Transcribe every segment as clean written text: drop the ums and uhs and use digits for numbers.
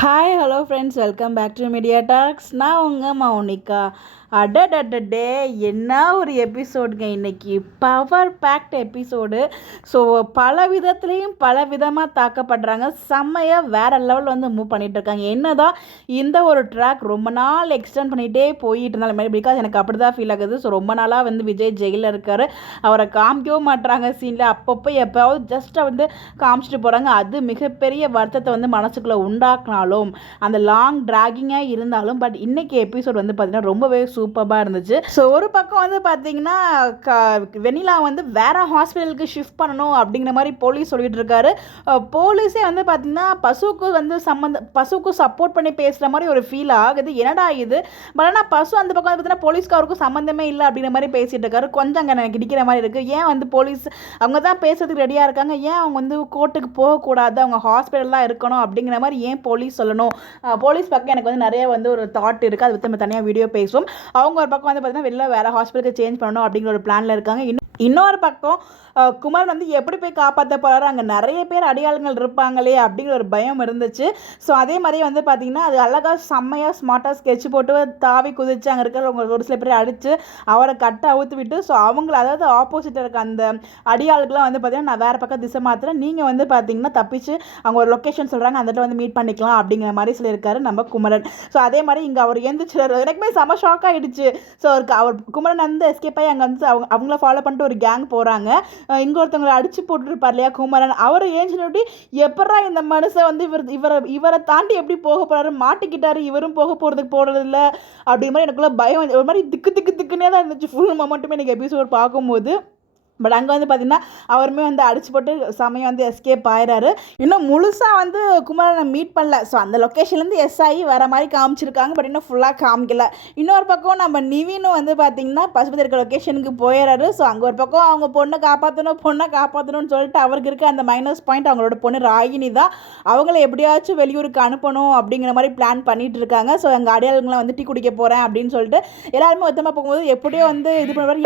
Hi hello friends, welcome back to Media Talks. நான் உங்கள் மௌனிகா. அடடடே, என்ன ஒரு எபிசோடுங்க இன்னைக்கு! Power fact episode. ஸோ பல விதத்துலேயும் பல விதமாக தாக்கப்படுறாங்க. செம்மையாக வேறு லெவலில் வந்து மூவ் பண்ணிகிட்டு இருக்காங்க. என்ன தான் இந்த ஒரு ட்ராக் ரொம்ப நாள் எக்ஸ்டெண்ட் பண்ணிகிட்டே போயிட்டு இருந்தாலும் பிகாஸ் எனக்கு அப்படி தான் ஃபீல் ஆகுது. ஸோ ரொம்ப நாளாக வந்து விஜய் ஜெயிலில் இருக்கார். அவரை காமிக்கவும் மாட்டுறாங்க சீனில். அப்பப்போ எப்போயாவது ஜஸ்ட்டாக வந்து காமிச்சிட்டு போகிறாங்க. அது மிகப்பெரிய வருத்தத்தை வந்து மனசுக்குள்ளே உண்டாக்குனாலும் அந்த லாங் ட்ராகிங்காக இருந்தாலும் பட் இன்னைக்கு எபிசோட் வந்து பார்த்தீங்கன்னா ரொம்பவே சூப்பராக இருந்துச்சு. ஸோ ஒரு பக்கம் வந்து பார்த்தீங்கன்னா வெண்ணிலா வந்து வேற ஹாஸ்பிட்டலுக்கு ஷிஃப்ட் பண்ணணும் அப்படிங்கிற மாதிரி போலீஸ் சொல்லிட்டு இருக்காரு. போலீஸே வந்து பார்த்தீங்கன்னா பசுவுக்கு சப்போர்ட் பண்ணி பேசுகிற மாதிரி ஒரு ஃபீல் ஆகுது. என்னடா இது! பட் ஆனால் பசு அந்த பக்கம் வந்து பார்த்தீங்கன்னா போலீஸ்காருக்கும் சம்மந்தமே இல்லை அப்படிங்கிற மாதிரி பேசிட்டு இருக்காரு. கொஞ்சம் அங்கே எனக்கு இடிக்கிற மாதிரி இருக்குது. ஏன் வந்து போலீஸ் அவங்க தான் பேசுறதுக்கு ரெடியாக இருக்காங்க, ஏன் அவங்க வந்து கோர்ட்டுக்கு போகக்கூடாது, அவங்க ஹாஸ்பிட்டல் தான் இருக்கணும் அப்படிங்கிற மாதிரி ஏன் போலீஸ் சொல்லணும்? போலீஸ் பக்கம் எனக்கு வந்து நிறைய வந்து ஒரு தாட் இருக்குது. அது பற்றி நம்ம தனியாக வீடியோ பேசுவோம். அவங்க ஒரு பக்கம் வந்து பார்த்தீங்கன்னா வெளில வேறு ஹாஸ்பிட்டலுக்கு சேஞ்ச் பண்ணணும் அப்படிங்கிற ஒரு பிளானில் இருக்காங்க. இன்னொரு பக்கம் குமார் வந்து எப்படி போய் காப்பாற்ற போகிறாரு, அங்கே நிறைய பேர் அடையாளங்கள் இருப்பாங்களே அப்படிங்கிற ஒரு பயம் இருந்துச்சு. ஸோ அதே மாதிரியே வந்து பார்த்திங்கன்னா அது அழகாக செம்மையாக ஸ்மார்ட்டாக ஸ்கெட்ச் போட்டு தாவி குதிச்சு அங்கே இருக்கிற ஒரு சில பேர் அடித்து அவரை கட்டை அவுத்து விட்டு ஸோ அவங்கள அதாவது ஆப்போசிட்டில் இருக்க அந்த அடியாளுக்கெலாம் வந்து பார்த்திங்கன்னா நான் வேறு பக்கம் திசை மாற்றுறேன், நீங்கள் வந்து பார்த்திங்கன்னா தப்பிச்சு அவங்க ஒரு லொக்கேஷன் சொல்கிறாங்க, அந்த இடத்துல வந்து மீட் பண்ணிக்கலாம் அப்படிங்கிற மாதிரி சொல்லியிருக்காரு நம்ம குமரன். ஸோ அதே மாதிரி இங்கே அவர் எழுந்திரிச்சு எனக்குமே செம்ம ஷாக் ஆகிடுச்சு. ஸோ அவர் குமரன் வந்து எஸ்கேப் ஆகி அங்கே வந்து அவங்கள ஃபாலோ பண்ணிட்டு ஒரு கேங் போகிறாங்க. இங்கே ஒருத்தவங்களை அடிச்சு போட்டுருப்பார் இல்லையா குமரன், அவரை ஏஞ்சினொட்டி எப்படா இந்த மனுஷன் வந்து இவரை தாண்டி எப்படி போக போகிறாரு, மாட்டிக்கிட்டாரு, இவரும் போகிறது இல்லை அப்படி மாதிரி எனக்குள்ள பயம் ஒரு மாதிரி திக்குன்னே தான் இருந்துச்சு ஃபுல் மொமெண்ட்டுமே எனக்கு எபிசோட் பார்க்கும்போது. பட் அங்கே வந்து பார்த்திங்கன்னா அவருமே வந்து அடிச்சு போட்டு சமயம் வந்து எஸ்கேப் ஆயிடாரு. இன்னும் முழுசாக வந்து குமரனை மீட் பண்ணல. ஸோ அந்த லொக்கேஷன்லேருந்து ஆகி வர மாதிரி காமிச்சிருக்காங்க. பட் இன்னும் ஃபுல்லாக காமிக்கல. இன்னொரு பக்கம் நம்ம நிவினும் வந்து பார்த்திங்கன்னா பசுபதி இருக்க லொக்கேஷனுக்கு போயிடுறாரு. ஸோ அங்கே ஒரு பக்கம் அவங்க பொண்ணை காப்பாற்றணும்னு சொல்லிட்டு அவருக்கு இருக்க அந்த மைனஸ் பாயிண்ட் அவங்களோட பொண்ணு ராகினி தான். அவங்கள எப்படியாச்சும் வெளியூருக்கு அனுப்பணும் அப்படிங்கிற மாதிரி பிளான் பண்ணிட்டு இருக்காங்க. ஸோ எங்கள் அடையாளங்களை வந்து டீ குடிக்க போகிறேன் அப்படின்னு சொல்லிட்டு எல்லாருமே ஒத்தமாக போகும்போது எப்படியோ வந்து இது பண்ணுவார்.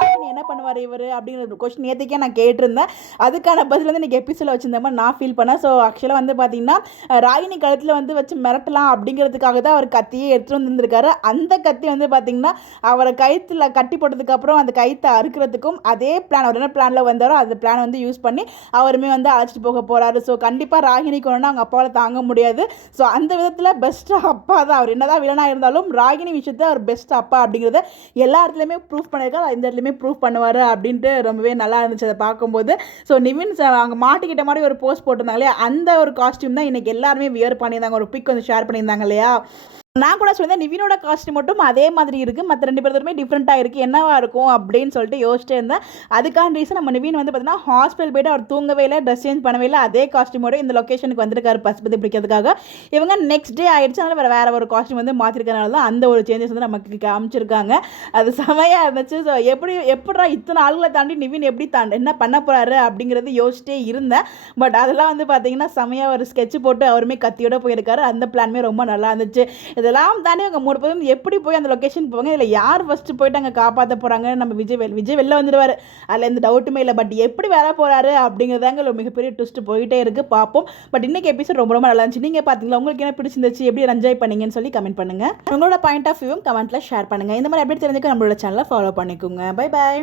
ராகினி என்ன பண்ணுவார் இவர் அப்படிங்கிற கொஸ்டின் நேற்றுக்கே நான் கேட்டிருந்தேன். அதுக்கான பதில் வந்து இன்றைக்கி எபிசோடில் வச்சிருந்த மாதிரி நான் ஃபீல் பண்ணேன். ஸோ ஆக்சுவலாக வந்து பார்த்திங்கன்னா ராகினி கழுத்தில் வந்து வச்சு மிரட்டலாம் அப்படிங்கிறதுக்காக தான் அவர் கத்தியை எடுத்துகிட்டு வந்துருக்காரு. அந்த கத்தி வந்து பார்த்திங்கன்னா அவரை கயிற்றுல கட்டி போட்டதுக்கப்புறம் அந்த கயிற்றை அறுக்கிறதுக்கும் அதே பிளான் அவர் என்ன பிளானில் வந்தாரோ அந்த பிளான் வந்து யூஸ் பண்ணி அவருமே வந்து அழைச்சிட்டு போக போகிறாரு. ஸோ கண்டிப்பாக ராகினிக்கு ஒன்றுனா அவங்க அப்பாவில் தாங்க முடியாது. ஸோ அந்த விதத்தில் பெஸ்ட்டாக அப்பா தான். அவர் என்ன தான் வில்லனாக இருந்தாலும் ராகினி விஷயத்தை அவர் பெஸ்ட் அப்பா அப்படிங்கிறத எல்லா இடத்துலையுமே ப்ரூஃப் பண்ணியிருக்காரு. இந்த இடத்துலையுமே ப்ரூஃப் பண்ணுவார் அப்படின்ட்டு ரொம்பவே நல்லா இருந்துச்சு அதை பார்க்கும்போது. ஸோ நிவின் அவங்க மாட்டிக்கிட்ட மாதிரி ஒரு போஸ்ட் போட்டிருந்தாங்க இல்லையா, அந்த ஒரு காஸ்டியூம் தான் இன்றைக்கி எல்லாருமே வியர் பண்ணியிருந்தாங்க. ஒரு பிக் வந்து ஷேர் பண்ணியிருந்தாங்க இல்லையா. நான் கூட சொல்லியிருந்தேன் நிவினோட காஸ்டியூம் மட்டும் அதே மாதிரி இருக்குது, மற்ற ரெண்டு பேருமே டிஃப்ரெண்ட்டாக இருக்குது, என்னவா இருக்கும் அப்படின்னு சொல்லிட்டு யோசிச்சிட்டே இருந்தேன். அதுக்கான ரீசன் நம்ம நிவின் வந்து பார்த்தீங்கன்னா ஹாஸ்பிட்டல் போய்ட்டு அவர் தூங்கவே இல்லை, ட்ரெஸ் சேஞ்ச் பண்ணவே இல்லை, அதே காஸ்டியூமோட இந்த லொக்கேஷனுக்கு வந்திருக்காரு பசுபதி பிடிக்கிறதுக்காக. இவங்க நெக்ஸ்ட் டே ஆகிடுச்சு, அதனால் வேறு ஒரு காஸ்டியூம் வந்து மாற்றிருக்கனால தான் அந்த ஒரு சேஞ்சஸ் வந்து நமக்கு காமிச்சிருக்காங்க. அது செமையாக இருந்துச்சு. ஸோ எப்படா இத்தனை ஆளுகளை தாண்டி நிவின் எப்படி என்ன பண்ண போகிறாரு அப்படிங்கிறது யோசிச்சிட்டே இருந்தேன். பட் அதெல்லாம் வந்து பார்த்தீங்கன்னா செமையாக ஒரு ஸ்கெட்ச் போட்டு அவருமே கத்தியோட போயிருக்காரு. அந்த பிளானுமே ரொம்ப நல்லா இருந்துச்சு. இதெல்லாம் தாண்டி அவங்க 3 பேரும் எப்படி போய் அந்த லொக்கேஷன் போவாங்க, இதில் யார் ஃபஸ்ட்டு போயிட்டு அங்கே காப்பாற்ற போகிறாங்க, நம்ம விஜய் வெளில வந்துடுவார், அதில் எந்த டவுட்டுமே இல்லை. பட் எப்படி வர போகிறாரு அப்படிங்கிறதாங்க ஒரு மிகப்பெரிய ட்விஸ்ட் போயிட்டே இருக்குது, பார்ப்போம். பட் இன்றைக்கி எபிசோட் ரொம்ப நல்லா இருந்துச்சு. நீங்கள் பார்த்தீங்களா, உங்களுக்கு என்ன பிடிச்சிருந்துச்சு, எப்படி என்ஜாய் பண்ணீங்கன்னு சொல்லி கமெண்ட் பண்ணுங்கள். உங்களோட பாயிண்ட் ஆஃப் வியூவும் கமெண்ட்டில் ஷேர் பண்ணுங்கள். இந்த மாதிரி எப்படி தெரிஞ்சுக்க நம்மளோட சேனலை ஃபாலோ பண்ணிக்கோங்க. Bye bye.